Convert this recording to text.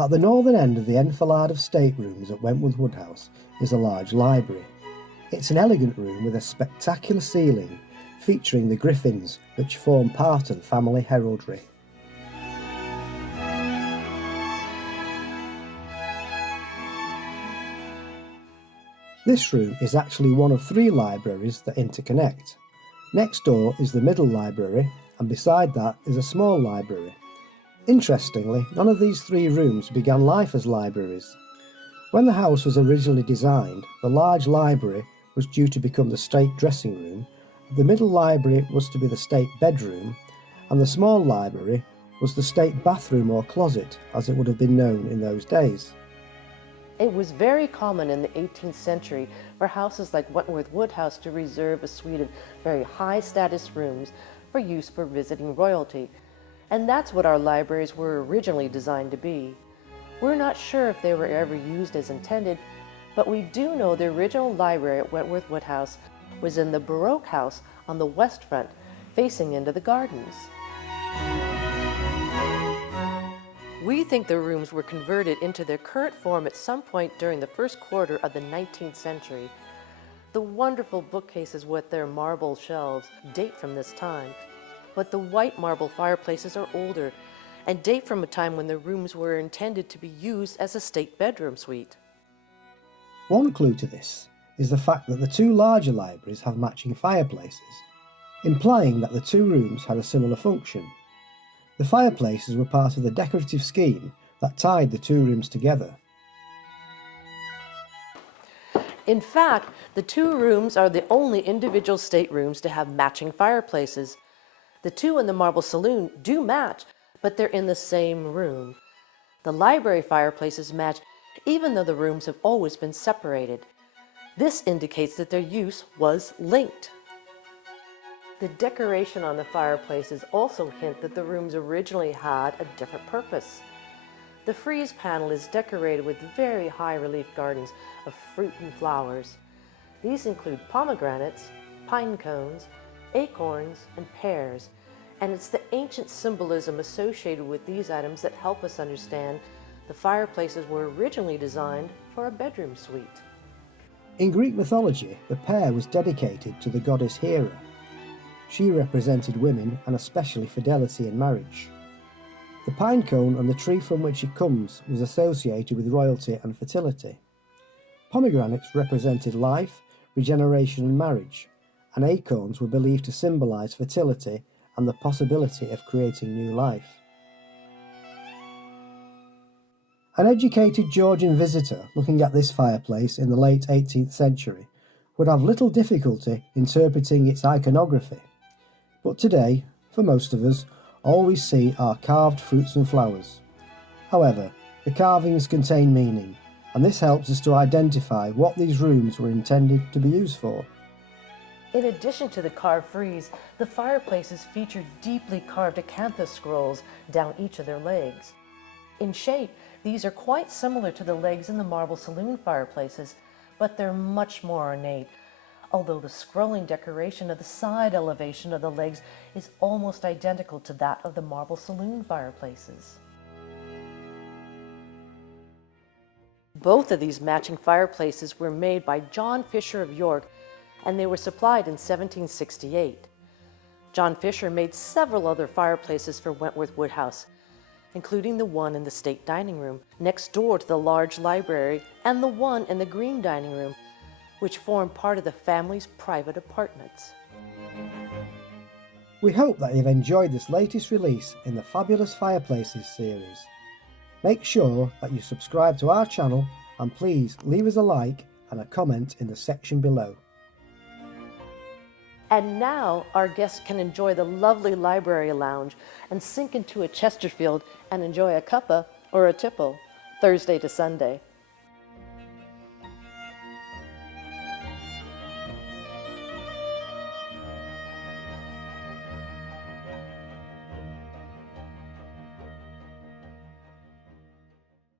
At the northern end of the enfilade of staterooms at Wentworth Woodhouse is a large library. It's an elegant room with a spectacular ceiling featuring the griffins which form part of the family heraldry. This room is actually one of 3 libraries that interconnect. Next door is the middle library, and beside that is a small library. Interestingly, none of these 3 rooms began life as libraries. When the house was originally designed, the large library was due to become the state dressing room, the middle library was to be the state bedroom, and the small library was the state bathroom or closet, as it would have been known in those days. It was very common in the 18th century for houses like Wentworth Woodhouse to reserve a suite of very high-status rooms for use for visiting royalty. And that's what our libraries were originally designed to be. We're not sure if they were ever used as intended, but we do know the original library at Wentworth Woodhouse was in the Baroque house on the west front, facing into the gardens. We think the rooms were converted into their current form at some point during the first quarter of the 19th century. The wonderful bookcases with their marble shelves date from this time, but the white marble fireplaces are older and date from a time when the rooms were intended to be used as a state bedroom suite. One clue to this is the fact that the 2 larger libraries have matching fireplaces, implying that the 2 rooms had a similar function. The fireplaces were part of the decorative scheme that tied the 2 rooms together. In fact, the 2 rooms are the only individual staterooms to have matching fireplaces. The 2 in the marble saloon do match, but they're in the same room. The library fireplaces match even though the rooms have always been separated. This indicates that their use was linked. The decoration on the fireplaces also hint that the rooms originally had a different purpose. The frieze panel is decorated with very high relief gardens of fruit and flowers. These include pomegranates, pine cones, acorns, and pears, and it's the ancient symbolism associated with these items that help us understand the fireplaces were originally designed for a bedroom suite. In Greek mythology, the pear was dedicated to the goddess Hera. She represented women and especially fidelity in marriage. The pine cone and the tree from which it comes was associated with royalty and fertility. Pomegranates represented life, regeneration and marriage, and acorns were believed to symbolise fertility and the possibility of creating new life. An educated Georgian visitor looking at this fireplace in the late 18th century would have little difficulty interpreting its iconography. But today, for most of us, all we see are carved fruits and flowers. However, the carvings contain meaning, and this helps us to identify what these rooms were intended to be used for. In addition to the carved frieze, the fireplaces featured deeply carved acanthus scrolls down each of their legs. In shape, these are quite similar to the legs in the marble saloon fireplaces, but they're much more ornate, although the scrolling decoration of the side elevation of the legs is almost identical to that of the marble saloon fireplaces. Both of these matching fireplaces were made by John Fisher of York, and they were supplied in 1768. John Fisher made several other fireplaces for Wentworth Woodhouse, including the one in the state dining room next door to the large library and the one in the green dining room, which formed part of the family's private apartments. We hope that you've enjoyed this latest release in the Fabulous Fireplaces series. Make sure that you subscribe to our channel and please leave us a like and a comment in the section below. And now our guests can enjoy the lovely library lounge and sink into a Chesterfield and enjoy a cuppa or a tipple Thursday to Sunday.